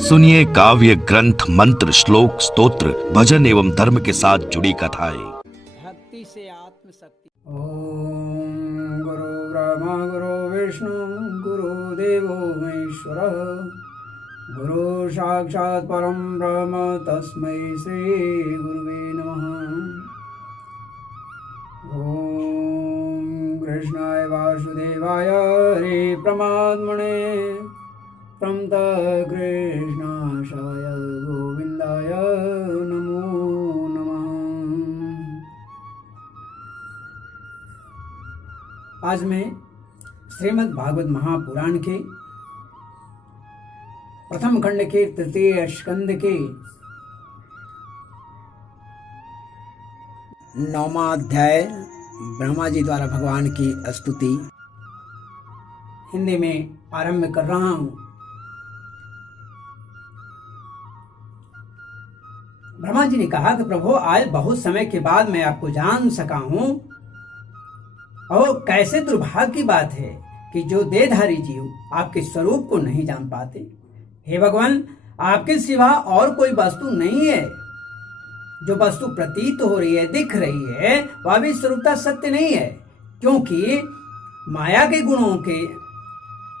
सुनिए काव्य ग्रंथ, मंत्र, श्लोक, स्तोत्र, भजन एवं धर्म के साथ जुड़ी कथाएं। भक्ति से आत्मशक्ति। ओम गुरु ब्रह्मा गुरु विष्णु गुरु देवो महेश्वरः गुरु साक्षात् परम ब्रह्म तस्मै श्री गुरुवे नमः। ओम कृष्णाय वासुदेवाय हरे परमात्मने प्रणतः कृष्णाशाय गोविंदाय नमो नमः। आज मैं श्रीमद् भागवत महापुराण के प्रथम खंड के तृतीय स्कंद के 9वां अध्याय ब्रह्मा जी द्वारा भगवान की स्तुति हिंदी में आरंभ कर रहा हूं। ब्रह्मा जी ने कहा कि प्रभु, आज बहुत समय के बाद मैं आपको जान सका हूं और कैसे दुर्भाग्य की बात है कि जो देहधारी जीव आपके स्वरूप को नहीं जान पाते। हे भगवान, आपके सिवा और कोई वस्तु नहीं है। जो वस्तु प्रतीत हो रही है, दिख रही है, वह भी स्वरूपतः सत्य नहीं है, क्योंकि माया के गुणों के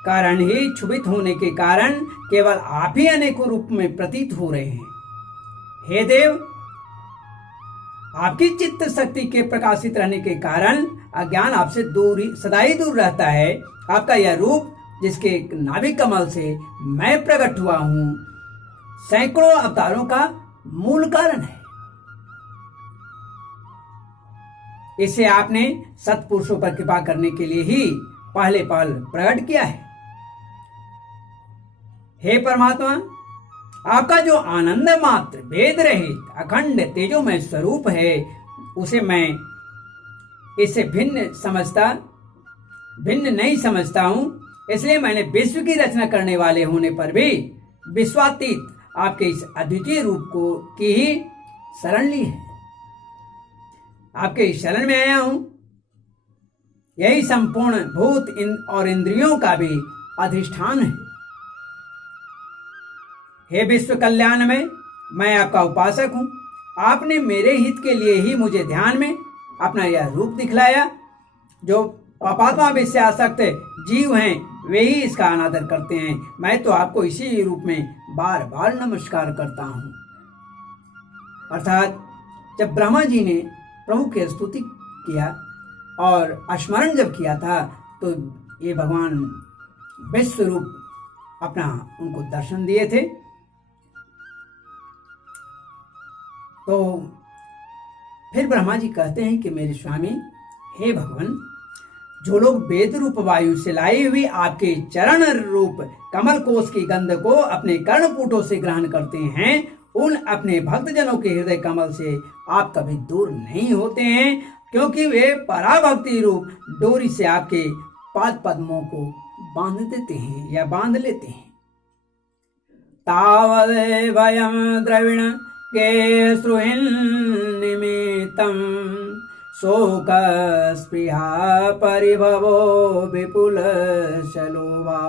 कारण ही, क्षुभित होने के कारण केवल आप ही अनेकों रूप में प्रतीत हो रहे हैं। हे देव, आपकी चित्त शक्ति के प्रकाशित रहने के कारण अज्ञान आपसे दूर ही, सदा ही दूर रहता है। आपका यह रूप, जिसके नाभिक कमल से मैं प्रकट हुआ हूं, सैकड़ों अवतारों का मूल कारण है। इसे आपने सत्पुरुषों पर कृपा करने के लिए ही पहले पहल प्रकट किया है। हे परमात्मा, आपका जो आनंद मात्र, भेद रहित, अखंड तेजोमय स्वरूप है, उसे मैं इससे भिन्न नहीं समझता हूं। इसलिए मैंने विश्व की रचना करने वाले होने पर भी विश्वातीत आपके इस अद्वितीय रूप को की ही शरण ली है। आपके इस शरण में आया हूं। यही संपूर्ण भूत और इंद्रियों का भी अधिष्ठान है। हे विश्व कल्याण में मैं आपका उपासक हूं। आपने मेरे हित के लिए ही मुझे ध्यान में अपना यह रूप दिखलाया। जो पापात्मा विषय आसक्त जीव हैं, वे ही इसका अनादर करते हैं। मैं तो आपको इसी रूप में बार बार नमस्कार करता हूं। अर्थात जब ब्रह्मा जी ने प्रभु की स्तुति किया और स्मरण जब किया था, तो ये भगवान विश्व रूप अपना उनको दर्शन दिए थे। तो फिर ब्रह्मा जी कहते हैं कि मेरे स्वामी, हे भगवान, जो लोग वेद रूप वायु से लाई हुई आपके चरण रूप कमल कोश की गंध को अपने कर्णपुटों से ग्रहण करते हैं, उन अपने भक्तजनों के हृदय कमल से आप कभी दूर नहीं होते हैं, क्योंकि वे पराभक्ति रूप डोरी से आपके पाद पद्मों को बांध देते हैं या बांध लेते हैं। तावदे भयम द्रविण के सुहिन निमित्तम शोक स्पृहा परिभवो विपुल शलोभा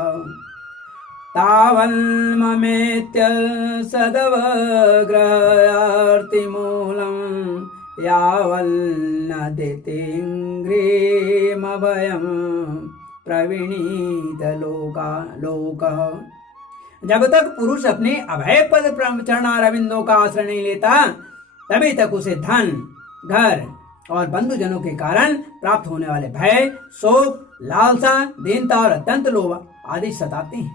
तावन्ममेत्य सदवग्रहार्तिमूलं यावन्न देतेन्द्रियमभयं प्रविणीत लोकः। जब तक पुरुष अपने अभय पद चरणारविंदों का आश्रय नहीं लेता, तभी तक उसे धन, घर और बंधुजनों के कारण प्राप्त होने वाले भय, शोक, लालसा, दीनता और अत्यंत लोभ आदि सताते हैं।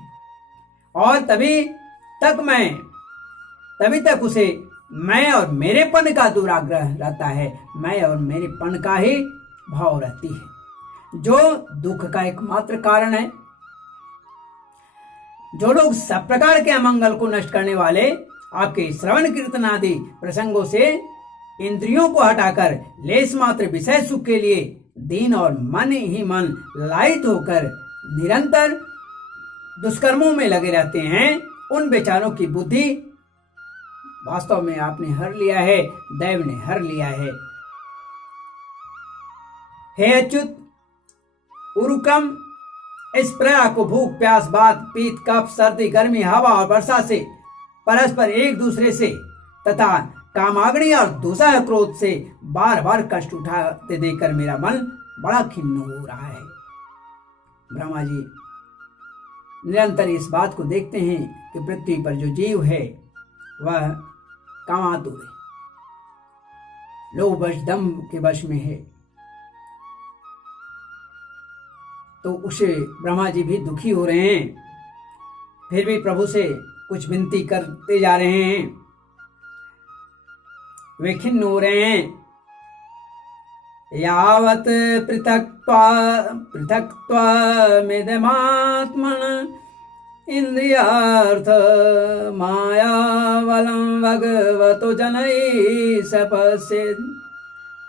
और तभी तक उसे मैं और मेरेपन का दुराग्रह रहता है। मैं और मेरेपन का ही भाव रहती है, जो दुख का एकमात्र कारण है। जो लोग सब प्रकार के अमंगल को नष्ट करने वाले आपके श्रवण कीर्तन आदि प्रसंगों से इंद्रियों को हटाकर लेस मात्र विषय सुख के लिए दीन और मन ही मन लालित होकर निरंतर दुष्कर्मों में लगे रहते हैं, उन बेचारों की बुद्धि वास्तव में आपने हर लिया है, दैव ने हर लिया है। हे अच्युत, उरुक्रम इस प्रया को भूख, प्यास, बात, पीत, कफ, सर्दी, गर्मी, हवा और वर्षा से परस्पर एक दूसरे से तथा कामाग्नि और दूसरा क्रोध से बार बार कष्ट उठाते देखकर मेरा मन बड़ा खिन्न हो रहा है। ब्रह्मा जी निरंतर इस बात को देखते हैं कि पृथ्वी पर जो जीव है वह कामातुर है, लोभ वश दंभ के वश में है। तो उसे ब्रह्मा जी भी दुखी हो रहे हैं, फिर भी प्रभु से कुछ विनती करते जा रहे हैं। वे खिन्न हो रहे हैं। यावत् पृथक्त्वमिदमात्मन इंद्रियार्थ मायावलं भगवतो जनैः सपश्येत्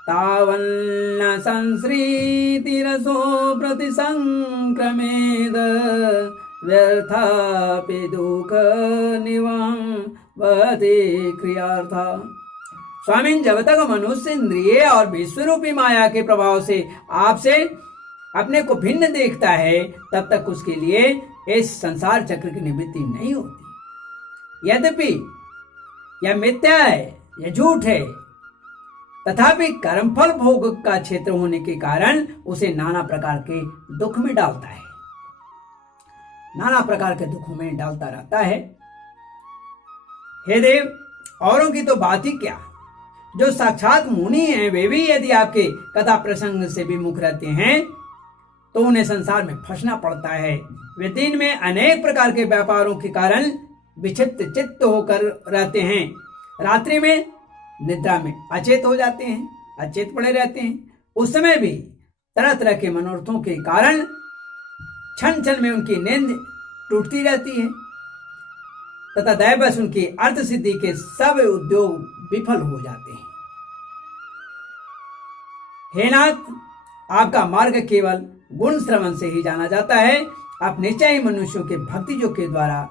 तावन्न संसृतिरसो प्रतिसंक्रमेद व्यर्थापि दुःख निवं वहति क्रियार्था। स्वामी, जब तक मनुष्य इंद्रिय और विश्वरूपी माया के प्रभाव से आपसे अपने को भिन्न देखता है, तब तक उसके लिए इस संसार चक्र की निवृत्ति नहीं होती। यद्यपि यह मिथ्या है, यह झूठ है, तथापि कर्मफल भोग का क्षेत्र होने के कारण उसे नाना प्रकार के दुख में डालता है, नाना प्रकार के दुखों में डालता रहता है। हे देव, औरों की तो बात ही क्या, जो साक्षात मुनि हैं वे भी यदि आपके कथा प्रसंग से विमुख रहते हैं तो उन्हें संसार में फंसना पड़ता है। वे दिन में अनेक प्रकार के व्यापारों के कारण विक्षिप्त चित्त होकर रहते हैं, रात्रि में निद्रा में अचेत हो जाते हैं, अचेत पड़े रहते हैं। उस समय भी तरह तरह के मनोरथों के कारण क्षण क्षण में उनकी नींद टूटती रहती है तथा दैवश उनकी अर्थ सिद्धि के सब उद्योग विफल हो जाते हैं। हे नाथ, आपका मार्ग केवल गुण श्रवण से ही जाना जाता है। आप निश्चय ही मनुष्यों के भक्ति योग के द्वारा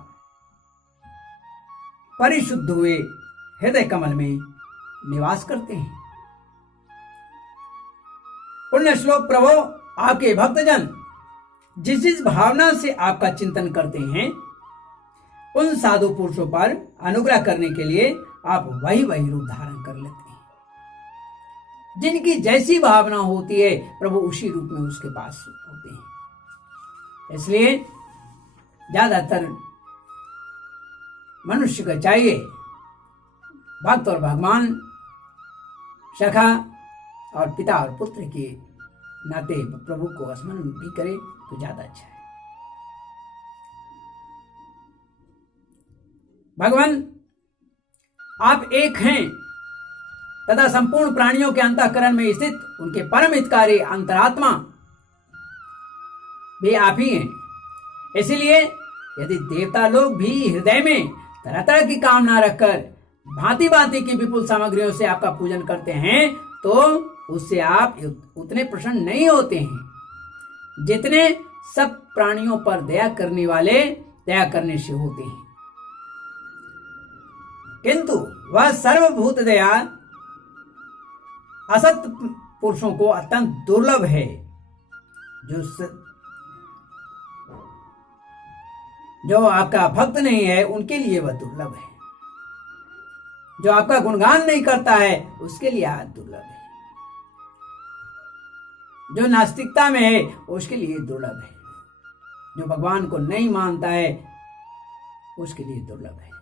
परिशुद्ध हुए हृदय कमल में निवास करते हैं। पुण्य श्लोक प्रभु, आपके भक्तजन जिस भावना से आपका चिंतन करते हैं, उन साधु पुरुषों पर अनुग्रह करने के लिए आप वही रूप धारण कर लेते हैं। जिनकी जैसी भावना होती है प्रभु उसी रूप में उसके पास होते हैं। इसलिए ज्यादातर मनुष्य को चाहिए भक्त और भगवान, सखा और पिता और पुत्र के नाते प्रभु को स्मरण भी करे तो ज्यादा अच्छा है। भगवान, आप एक हैं तथा संपूर्ण प्राणियों के अंतःकरण में स्थित उनके परम हितकारी अंतरात्मा भी आप ही हैं। इसलिए यदि देवता लोग भी हृदय में तरह तरह की कामना रखकर भांति भांति की विपुल सामग्रियों से आपका पूजन करते हैं तो उससे आप उतने प्रसन्न नहीं होते हैं जितने सब प्राणियों पर दया करने वाले दया करने से होते हैं। किंतु वह सर्वभूत दया असत पुरुषों को अत्यंत दुर्लभ है। जो आपका भक्त नहीं है उनके लिए वह दुर्लभ है। जो आपका गुणगान नहीं करता है उसके लिए आज दुर्लभ है। जो नास्तिकता में है उसके लिए दुर्लभ है। जो भगवान को नहीं मानता है उसके लिए दुर्लभ है।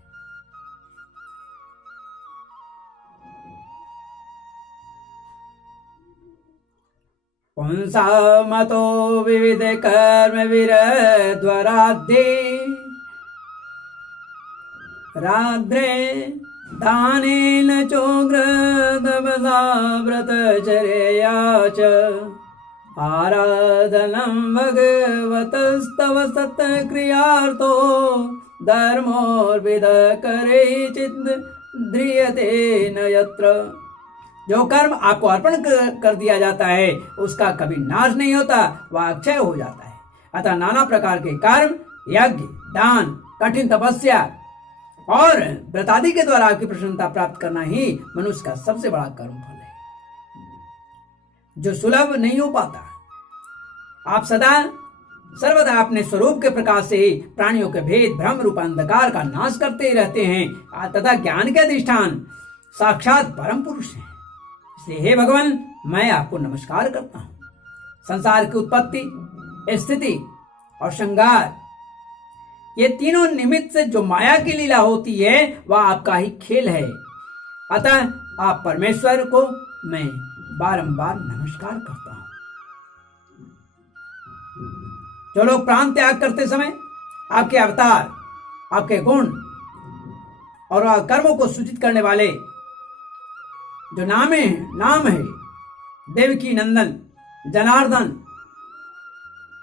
पुंसा मतो विविध कर्म विरध्वराद्धे राद्रे दानेन चोग्रदवसा व्रतचर्यया च आराधनं भगवतस्तव सत्क्रियार्थो धर्मोर्विद करे चित् ध्रियते न यत्र। जो कर्म आपको अर्पण कर दिया जाता है उसका कभी नाश नहीं होता, वह अक्षय हो जाता है। अतः नाना प्रकार के कर्म, यज्ञ, दान, कठिन तपस्या और व्रतादि के द्वारा आपकी प्रसन्नता प्राप्त करना ही मनुष्य का सबसे बड़ा कर्म फल है, जो सुलभ नहीं हो पाता। आप सदा सर्वदा अपने स्वरूप के प्रकाश से ही प्राणियों के भेद भ्रम रूप अंधकार का नाश करते ही रहते हैं तथा ज्ञान के अधिष्ठान साक्षात परम पुरुष हैं। इसलिए हे भगवान, मैं आपको नमस्कार करता हूँ। संसार की उत्पत्ति, स्थिति और श्रृंगार, ये तीनों निमित्त से जो माया की लीला होती है वह आपका ही खेल है। अतः आप परमेश्वर को मैं बारंबार नमस्कार करता हूं। जो लोग प्राण त्याग करते समय आपके अवतार, आपके गुण और कर्मों को सूचित करने वाले जो नाम है देवकी नंदन, जनार्दन,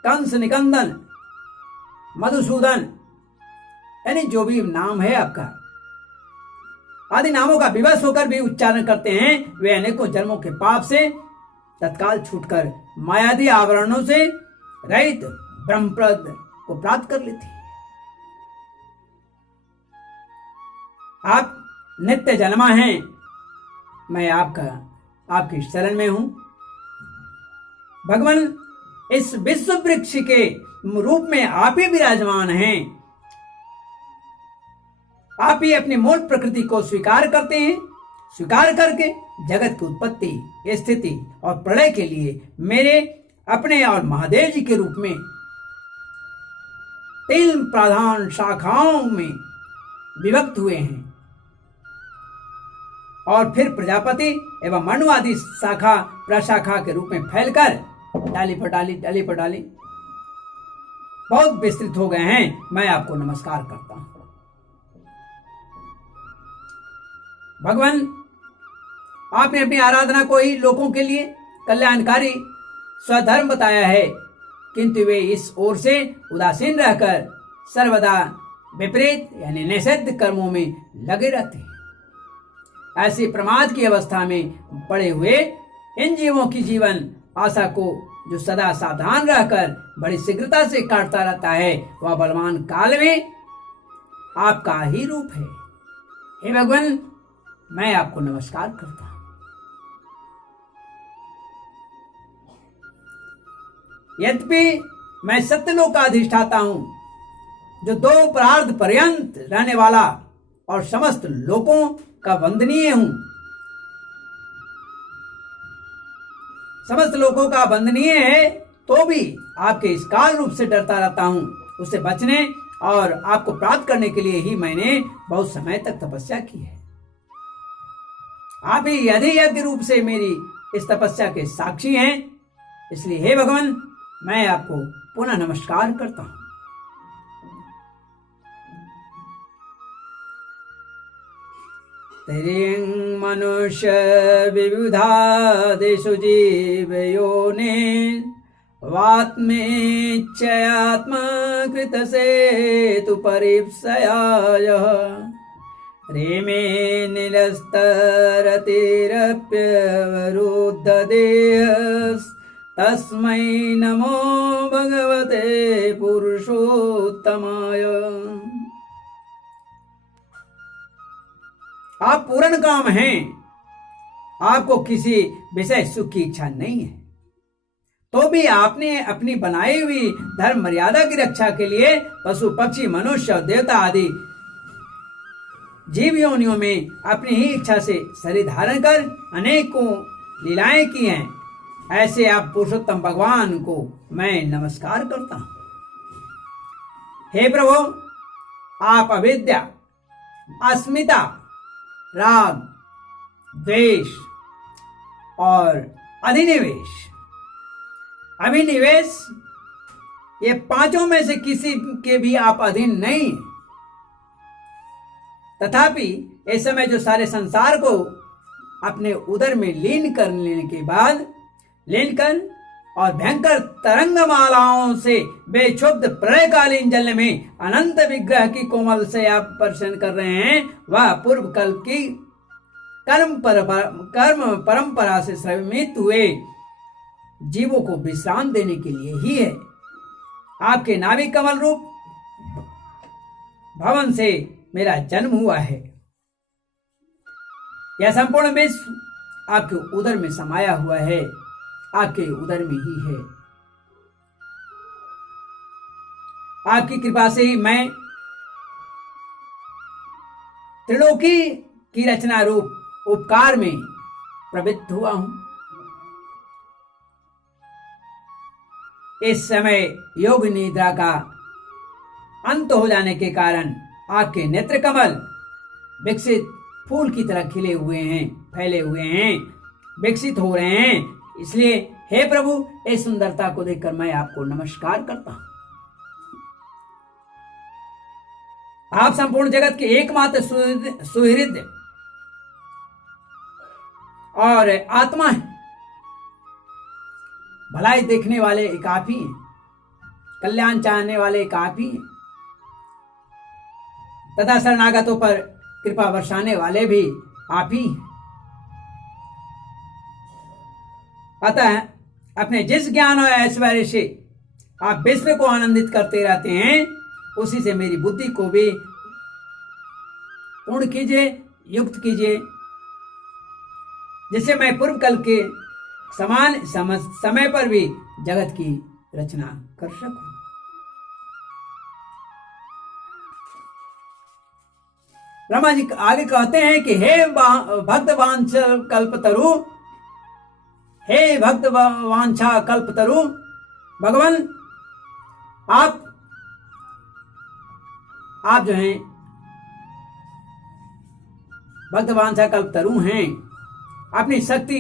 कंस निकंदन, मधुसूदन, यानी जो भी नाम है आपका, आदि नामों का विवश होकर भी उच्चारण करते हैं, वे अनेकों जन्मों के पाप से तत्काल छूटकर मायादी आवरणों से रहित ब्रह्मपद को प्राप्त कर लेते हैं। आप नित्य जन्मा हैं, मैं आपकी शरण में हूं। भगवान, इस विश्व वृक्ष के रूप में आप ही विराजमान हैं। आप ही अपनी मूल प्रकृति को स्वीकार करते हैं। स्वीकार करके जगत की उत्पत्ति, स्थिति और प्रलय के लिए मेरे, अपने और महादेव जी के रूप में 3 प्रधान शाखाओं में विभक्त हुए हैं और फिर प्रजापति एवं मनु आदि शाखा प्रशाखा के रूप में फैलकर डाली पर डाली बहुत विस्तृत हो गए हैं। मैं आपको नमस्कार करता हूं। भगवान, आपने अपनी आराधना को ही लोगों के लिए कल्याणकारी स्वधर्म बताया है, किंतु वे इस ओर से उदासीन रहकर सर्वदा विपरीत यानी निषिद्ध कर्मों में लगे रहते हैं। ऐसी प्रमाद की अवस्था में पड़े हुए इन जीवों की जीवन आशा को जो सदा सावधान रहकर बड़ी शीघ्रता से काटता रहता है, वह बलवान काल में आपका ही रूप है। हे भगवान, मैं आपको नमस्कार करता हूं। यद्यपि मैं सत्यलोक का अधिष्ठाता हूं, जो 2 प्रार्थ पर्यंत रहने वाला और समस्त लोकों का वंदनीय हूं, समस्त लोगों का वंदनीय है, तो भी आपके इस काल रूप से डरता रहता हूं। उससे बचने और आपको प्राप्त करने के लिए ही मैंने बहुत समय तक तपस्या की है। आप ही यज्ञ रूप से मेरी इस तपस्या के साक्षी हैं। इसलिए हे भगवान, मैं आपको पुनः नमस्कार करता हूं। तिर्यं मनुष्य विविधादिषु जीवयोने वात्मेच्छयात्मकृतसेतु परीप्सयाय रेमे निरस्तरतिरप्यवरुद्धदेहस्तस्मै नमो भगवते पुरुषोत्तमाय। आप पूर्ण काम हैं, आपको किसी विषय सुख की इच्छा नहीं है, तो भी आपने अपनी बनाई हुई धर्म मर्यादा की रक्षा के लिए पशु पक्षी मनुष्य और देवता आदि जीव योनियों में अपनी ही इच्छा से शरीर धारण कर अनेकों लीलाएं की हैं। ऐसे आप पुरुषोत्तम भगवान को मैं नमस्कार करता हूं। हे प्रभु, आप अविद्या, अस्मिता, राग, द्वेष और अभिनिवेश, ये 5 में से किसी के भी आप अधीन नहीं। तथापि इस समय जो सारे संसार को अपने उदर में लीन कर लेने के बाद और भयंकर तरंगमालाओं से बेक्षुब्ध प्रलयकालीन जल में अनंत विग्रह की कोमल से आप स्पर्शन कर रहे हैं, वह पूर्व कल्प की कर्म परंपरा से श्रमित हुए जीवों को विश्राम देने के लिए ही है। आपके नाभि कमल रूप भवन से मेरा जन्म हुआ है। यह संपूर्ण विश्व आपके उदर में समाया हुआ है, आपके उदर में ही है। आपकी कृपा से ही मैं त्रिलोकी की रचना रूप उपकार में प्रवृत्त हुआ हूं। इस समय योग निद्रा का अंत हो जाने के कारण आपके नेत्र कमल विकसित फूल की तरह खिले हुए हैं, फैले हुए हैं, विकसित हो रहे हैं। इसलिए हे प्रभु, इस सुंदरता को देखकर मैं आपको नमस्कार करता हूं। आप संपूर्ण जगत के एकमात्र सुहृद और आत्मा है। भलाई देखने वाले एक आप ही हैं, कल्याण चाहने वाले एक आप ही हैं, तथा शरणागतों पर कृपा बरसाने वाले भी आप ही हैं। अतः अपने जिस ज्ञान और ऐश्वर्य से आप विश्व को आनंदित करते रहते हैं, उसी से मेरी बुद्धि को भी पूर्ण कीजिए, युक्त कीजिए, जिससे मैं पूर्व कल के समान समय पर भी जगत की रचना कर सकूं। ब्रह्मा जी आगे कहते हैं कि हे भक्त वांछा कल्पतरु, हे भक्त वांछा कल्पतरु, भगवान आप जो हैं भक्त वांछा कल्पतरु हैं। अपनी शक्ति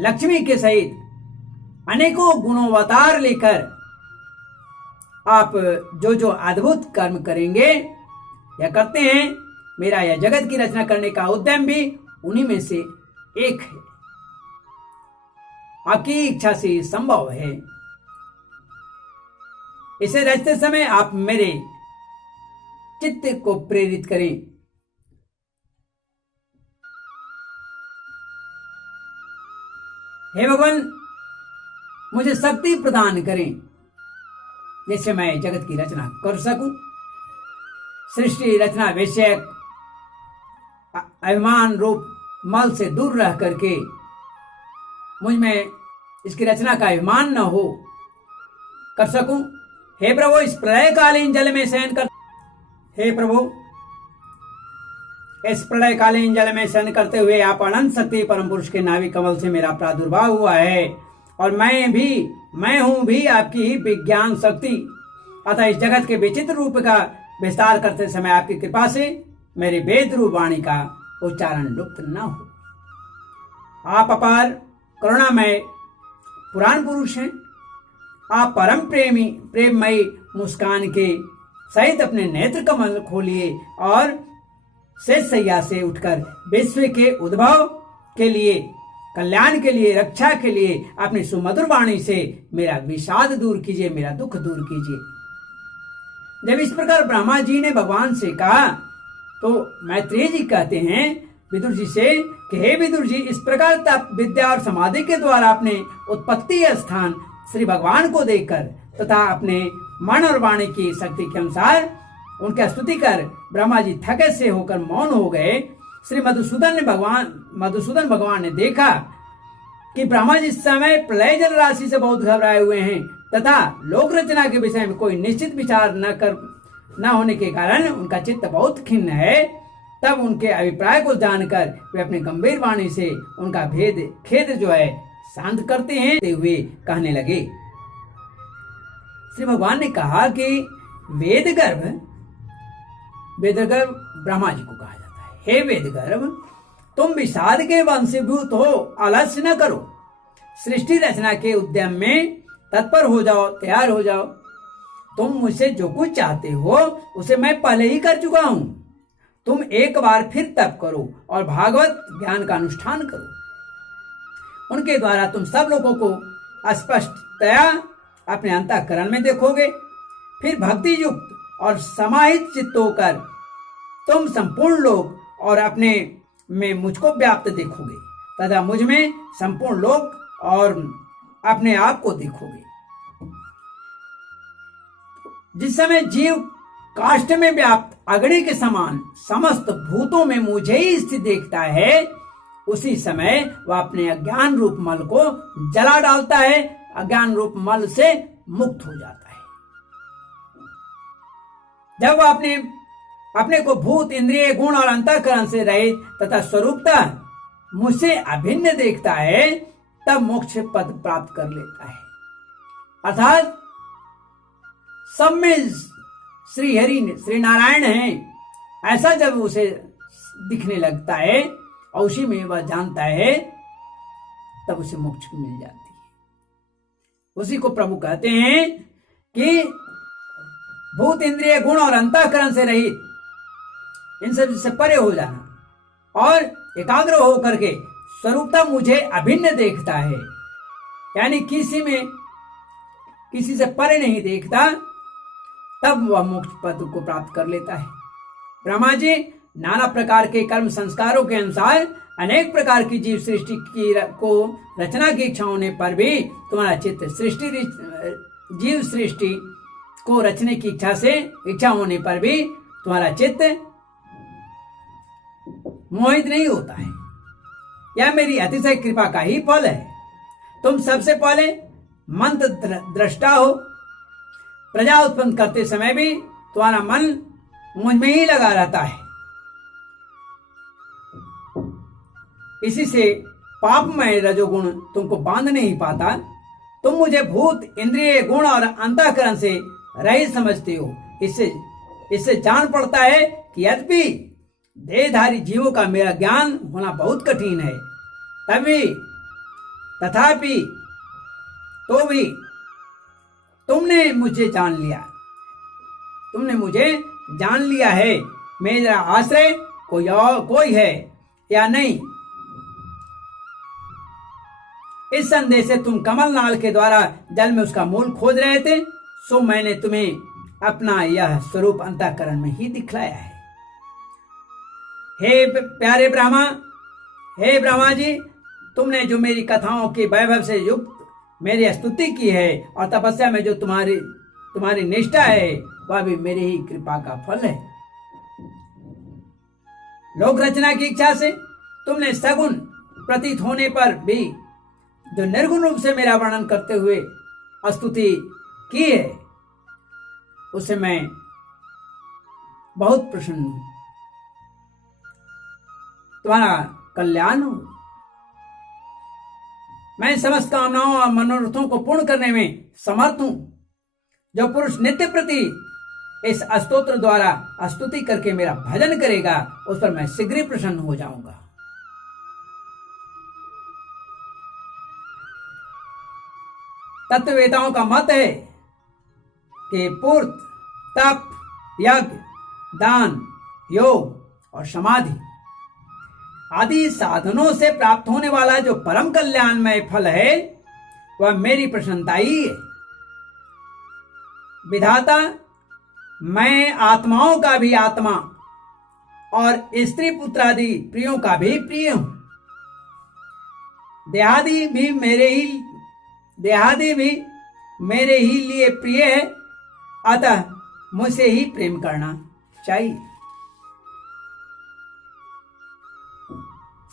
लक्ष्मी के सहित अनेकों गुणोवतार लेकर आप जो जो अद्भुत कर्म करेंगे या करते हैं, मेरा यह जगत की रचना करने का उद्यम भी उन्हीं में से एक है। आपकी इच्छा से संभव है। इसे रचते समय आप मेरे चित्त को प्रेरित करें। हे भगवान, मुझे शक्ति प्रदान करें जिससे मैं जगत की रचना कर सकूं। सृष्टि रचना विषयक अभिमान रूप मल से दूर रह करके मुझ में इसकी रचना का अभिमान न हो कर सकूं। हे प्रभु, इस प्रलयकालीन जल में शयन कर हे प्रभु, इस प्रलयकालीन जल में शयन करते हुए आप अनंत शक्ति परम पुरुष के नाभि कमल से मेरा प्रादुर्भाव हुआ है, और मैं हूं भी आपकी ही विज्ञान शक्ति। अतः इस जगत के विचित्र रूप का विस्तार करते समय आपकी कृपा से मेरे वेद रूप वाणी का उच्चारण लुप्त न हो। आप अपार करुणामय पुराण पुरुष हैं। आप परम प्रेममयी मुस्कान के सहित अपने नेत्र कमल खोलिए और शेष शैया से उठकर विश्व के उद्भव के लिए, कल्याण के लिए, रक्षा के लिए अपनी सुमधुर वाणी से मेरा विषाद दूर कीजिए, मेरा दुख दूर कीजिए। जब इस प्रकार ब्रह्मा जी ने भगवान से कहा, तो मैत्रेय जी कहते हैं विदुर जी से कि हे विदुर जी, इस प्रकार तप विद्या और समाधि के द्वारा अपने उत्पत्ति स्थान श्री भगवान को देखकर तथा अपने मन और वाणी की शक्ति के अनुसार उनका स्तुति कर ब्रह्मा जी थके से होकर मौन हो गए। श्री मधुसूदन भगवान ने देखा कि ब्रह्मा जी इस समय प्रलय जल राशि से बहुत घबराए हुए हैं तथा लोक रचना के विषय में कोई निश्चित विचार न होने के कारण उनका चित्त बहुत खिन्न है। तब उनके अभिप्राय को जानकर वे अपने गंभीर वाणी से उनका खेद जो है शांत करते हैं हुए कहने लगे। श्री भगवान ने कहा कि वेदगर्भ ब्रह्मा जी को कहा जाता है। हे वेदगर्भ, तुम विषाद के वंशीभूत हो, आलस्य न करो, सृष्टि रचना के उद्यम में तत्पर हो जाओ, तैयार हो जाओ। तुम मुझसे जो कुछ चाहते हो उसे मैं पहले ही कर चुका हूं। तुम एक बार फिर तप करो और भागवत ज्ञान का अनुष्ठान करो। उनके द्वारा तुम सब लोगों को स्पष्टतया अपने अंतःकरण में देखोगे। फिर भक्ति युक्त और समाहित चित्त होकर तुम संपूर्ण लोक और अपने में मुझको व्याप्त देखोगे तथा मुझ में संपूर्ण लोक और अपने आप को देखोगे। जिस समय जीव काष्ठ में व्याप्त अग्नि के समान समस्त भूतों में मुझे ही स्थित देखता है, उसी समय वह अपने अज्ञान रूप मल को जला डालता है, अज्ञान रूप मल से मुक्त हो जाता है। जब वह अपने अपने को भूत, इंद्रिय, गुण और अंतःकरण से रहित तथा स्वरूपता मुझसे अभिन्न देखता है, तब मोक्ष पद प्राप्त कर लेता है। अर्थात सब में श्री हरि श्री नारायण हैं, ऐसा जब उसे दिखने लगता है और उसी में वह जानता है, तब उसे मोक्ष मिल जाती है। उसी को प्रभु कहते हैं कि भूत, इंद्रिय, गुण और अंतःकरण से रहित, इन सब से परे हो जाना और एकाग्र होकर के स्वरूपता मुझे अभिन्न देखता है, यानी किसी से परे नहीं देखता, तब वह मोक्ष पद को प्राप्त कर लेता है। ब्रह्मा जी नाना प्रकार के कर्म संस्कारों के अनुसार अनेक प्रकार की जीव सृष्टि को रचना की इच्छा होने पर भी तुम्हारा चित्त जीव सृष्टि को रचने की इच्छा होने पर भी तुम्हारा चित्त मोहित नहीं होता है। यह मेरी अतिशय कृपा का ही फल है। तुम सबसे पहले मंत्र दृष्टा हो। प्रजा उत्पन्न करते समय भी तुम्हारा मन मुझ में ही लगा रहता है। इसी से पापमय रजोगुण तुमको बांध नहीं पाता। तुम मुझे भूत, इंद्रिय, गुण और अंतःकरण से रहित समझते हो। इससे जान पड़ता है कि यद्यपि देहधारी जीवों का मेरा ज्ञान होना बहुत कठिन है, तथापि तो भी तुमने मुझे जान लिया है। मेरा आश्रय कोई है या नहीं, इस संदेह से तुम कमल नाल के द्वारा जल में उसका मूल खोज रहे थे, सो मैंने तुम्हें अपना यह स्वरूप अंतःकरण में ही दिखलाया है। हे प्यारे ब्रह्मा, हे ब्रह्मा जी, तुमने जो मेरी कथाओं के वैभव से युक्त मेरी स्तुति की है और तपस्या में जो तुम्हारी निष्ठा है, वह भी मेरी ही कृपा का फल है। लोक रचना की इच्छा से तुमने सगुण प्रतीत होने पर भी जो निर्गुण रूप से मेरा वर्णन करते हुए स्तुति की है, उससे मैं बहुत प्रसन्न हूं। तुम्हारा कल्याण हो। मैं समस्त कामनाओं और मनोरथों को पूर्ण करने में समर्थ हूं। जो पुरुष नित्य प्रति इस स्तोत्र द्वारा स्तुति करके मेरा भजन करेगा, उस पर मैं शीघ्र ही प्रसन्न हो जाऊंगा। तत्ववेताओं का मत है कि पूर्त, तप, यज्ञ, दान, योग और समाधि आदि साधनों से प्राप्त होने वाला जो परम कल्याणमय फल है, वह मेरी प्रसन्नता ही है। विधाता, मैं आत्माओं का भी आत्मा और स्त्री पुत्रादि प्रियों का भी प्रिय हूं। देहादि भी मेरे ही लिए प्रिय है, अतः मुझसे ही प्रेम करना चाहिए।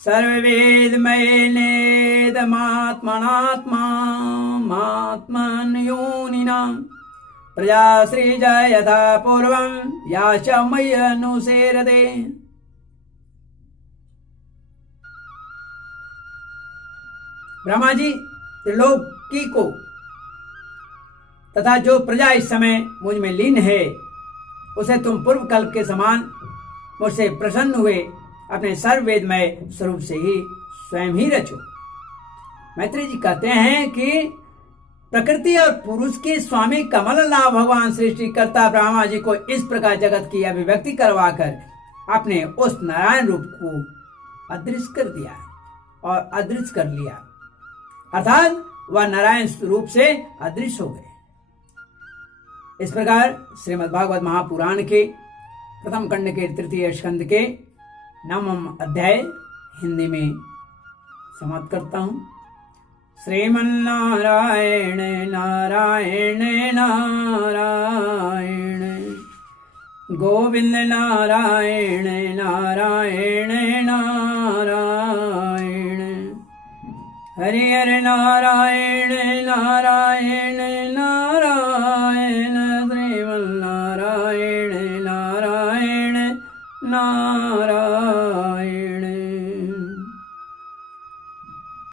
सर्ववेदमयेनेदमात्मनात्मात्मन् योनिनां प्रजा सृज यथा पूर्वं या च मय्यनुसेरते। ब्रह्मा जी, त्रिलोकी को तथा जो प्रजा इस समय मुझ में लीन है, उसे तुम पूर्व कल्प के समान मुझसे प्रसन्न हुए अपने सर्ववेदमय स्वरूप से ही स्वयं ही रचो। मैत्री जी कहते हैं कि प्रकृति और पुरुष के स्वामी कमलनाथ भगवान सृष्टिकर्ता ब्रह्मा जी को इस प्रकार जगत की अभिव्यक्ति करवाकर अपने उस नारायण रूप को अदृश्य कर दिया और अदृश्य कर लिया, अर्थात वह नारायण रूप से अदृश्य हो गए। इस प्रकार श्रीमद् भागवत महापुराण के प्रथम खंड के तृतीय स्कंद के 9वां अध्याय हिंदी में समाप्त करता हूं। श्रीमन्नारायण नारायण नारायण, गोविंद नारायण नारायण नारायण, हरे हरे नारायण नारायण नारायण, श्रीमन्नारायण नारायण